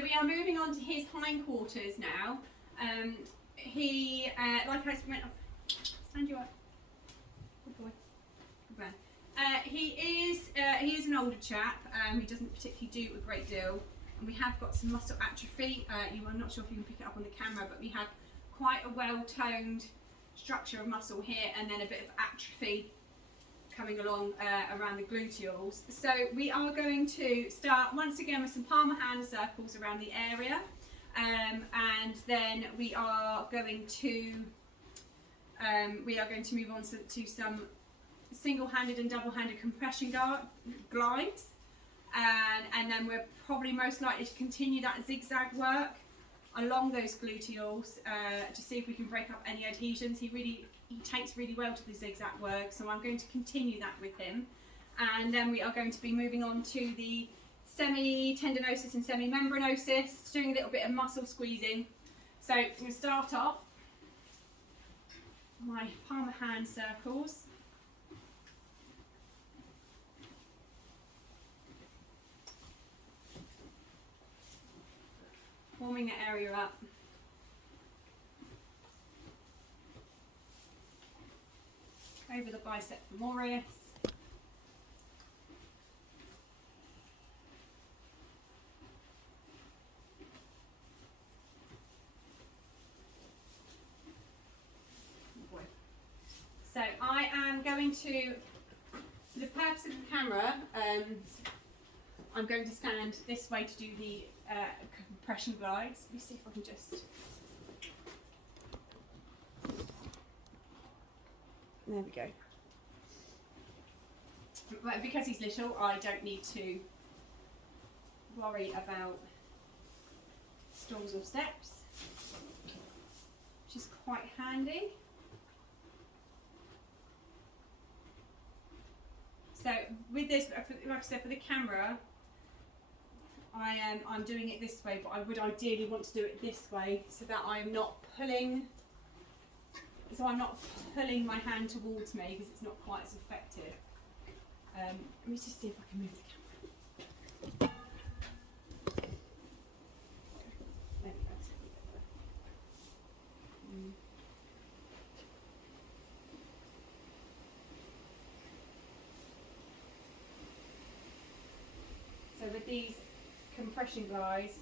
So we are moving on to his hindquarters now. He, like I went, stand you up. Good boy. Good man. He is an older chap. He doesn't particularly do a great deal, and we have got some muscle atrophy. I'm not sure if you can pick it up on the camera, but we have quite a well-toned structure of muscle here, and then a bit of atrophy coming along around the gluteals. So we are going to start once again with some palm hand circles around the area, and then we are going to move on to some single-handed and double-handed compression glides, and then we're probably most likely to continue that zigzag work along those gluteals to see if we can break up any adhesions. He takes really well to the zigzag work, so I'm going to continue that with him. And then we are going to be moving on to the semi-tendinosis and semi-membranosis, doing a little bit of muscle squeezing. So I'm going to start off my palm hand circles. Warming the area up. Over the bicep femoris. So I am going to, for the purpose of the camera, I'm going to stand this way to do the compression glides. Let me see if I can just... There we go. But because he's little, I don't need to worry about stalls or steps, which is quite handy. So with this, like I said, for the camera, I'm doing it this way, but I would ideally want to do it this way so that I'm not pulling. So I'm not pulling my hand towards me because it's not quite as effective. Let me just see if I can move the camera. There we go. So with these compression glides,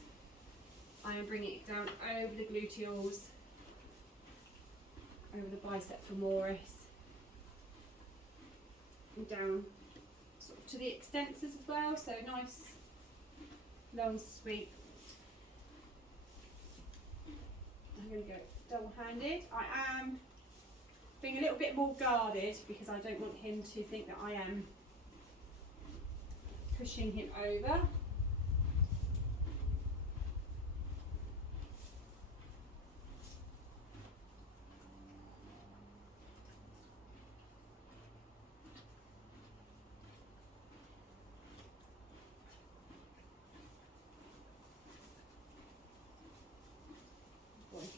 I am bringing it down over the gluteals, over the bicep femoris, and down sort of to the extensors as well, so nice long sweep. I'm going to go double-handed. I am being a little bit more guarded because I don't want him to think that I am pushing him over.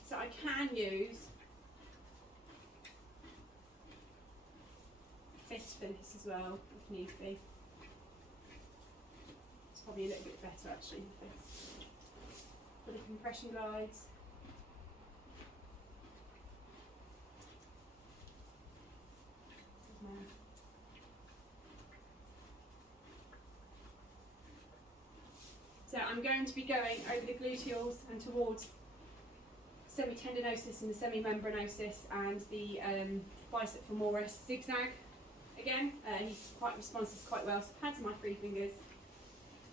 So I can use fist for this as well, if need be. It's probably a little bit better actually, fist. For the compression glides. So I'm going to be going over the gluteals and towards semi-tendinosis and the semi-membranosis and the bicep femoris zigzag again. He quite responds quite well, so pads my free fingers,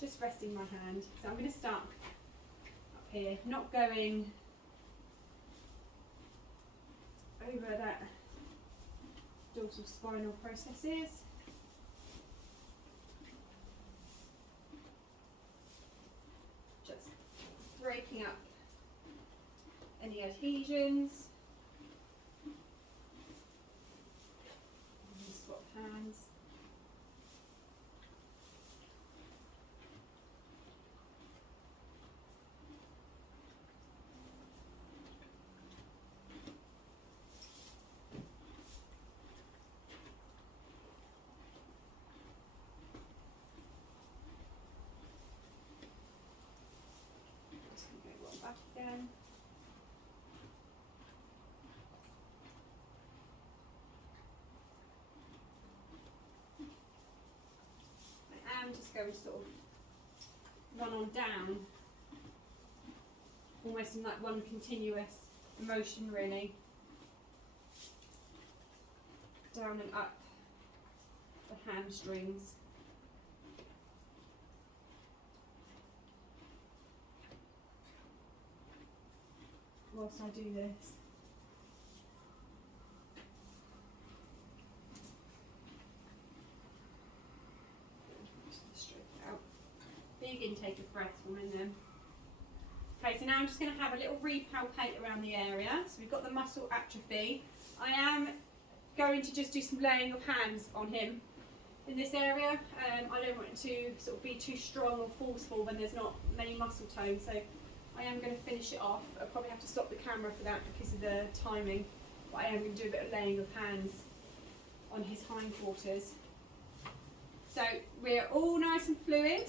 just resting my hand. So I'm going to start up here, not going over that dorsal spinal processes. Just breaking up any adhesions. And swap hands. sort of run on down, almost in like one continuous motion really, down and up the hamstrings. Whilst I do this. Straight out. Big intake of breath from in them. Okay, so now I'm just going to have a little repalpate around the area. So we've got the muscle atrophy. I am going to just do some laying of hands on him in this area. I don't want it to sort of be too strong or forceful when there's not many muscle tone. So I am going to finish it off. I'll probably have to stop the camera for that because of the timing. But I am going to do a bit of laying of hands on his hindquarters. So we're all nice and fluid.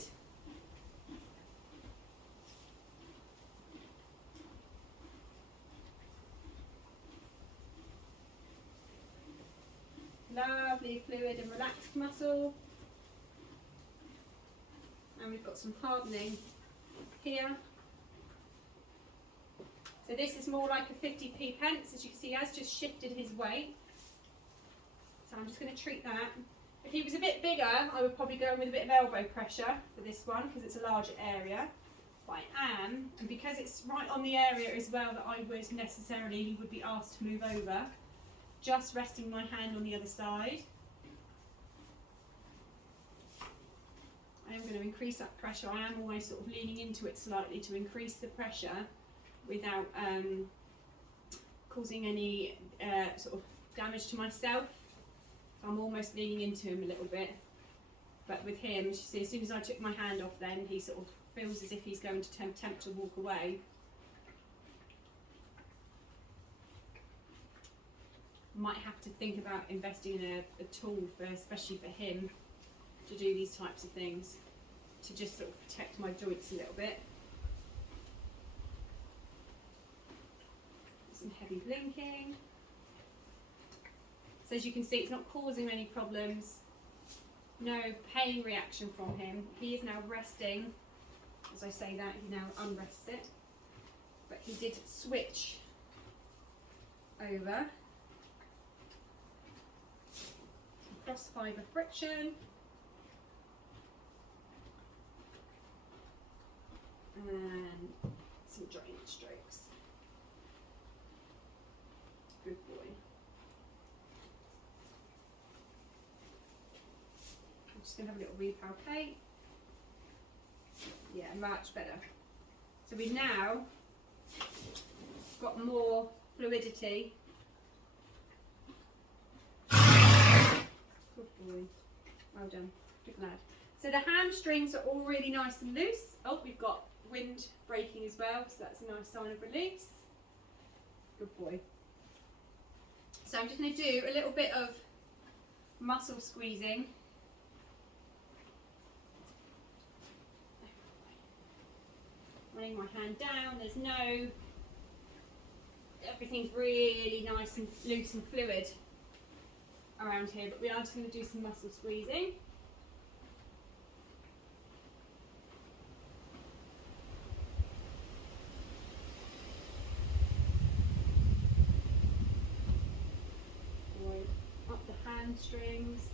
Lovely fluid and relaxed muscle. And we've got some hardening here. So this is more like a 50p pence. As you can see, he has just shifted his weight. So I'm just going to treat that. If he was a bit bigger, I would probably go in with a bit of elbow pressure for this one because it's a larger area. But I am, and because it's right on the area as well that I would necessarily, he would be asked to move over, just resting my hand on the other side. I am going to increase that pressure. I am always sort of leaning into it slightly to increase the pressure without causing any sort of damage to myself. So I'm almost leaning into him a little bit. But with him, you see, as soon as I took my hand off then, he sort of feels as if he's going to attempt to walk away. Might have to think about investing in a tool, especially for him, to do these types of things, to just sort of protect my joints a little bit. Some heavy blinking. So as you can see, it's not causing any problems. No pain reaction from him. He is now resting. As I say that, he now unrests it. But he did switch over. Cross fibre friction. And some drainage strokes. Good boy. I'm just going to have a little repalpate. Yeah, much better. So we've now got more fluidity. Good boy. Well done. Good lad. So the hamstrings are all really nice and loose. Oh, we've got wind breaking as well, so that's a nice sign of release. Good boy. So I'm just going to do a little bit of muscle squeezing. Running my hand down, there's no, everything's really nice and loose and fluid around here, but we are just going to do some muscle squeezing. Up the hamstrings.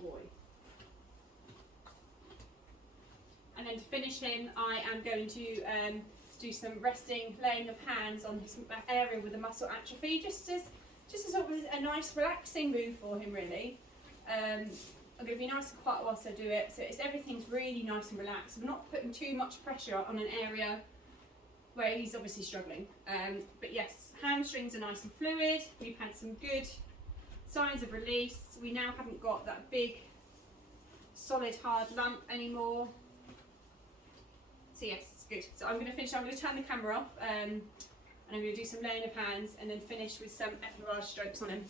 Boy. And then to finish him, I am going to do some resting, laying of hands on his area with the muscle atrophy, just as sort of a nice relaxing move for him really. I'm going to be nice and quiet whilst I do it, so everything's really nice and relaxed. I'm not putting too much pressure on an area where he's obviously struggling. But yes, hamstrings are nice and fluid. We've had some good signs of release. We now haven't got that big, solid, hard lump anymore. So yes, good. So I'm going to finish. I'm going to turn the camera off, and I'm going to do some laying of hands, and then finish with some epidural strokes on him.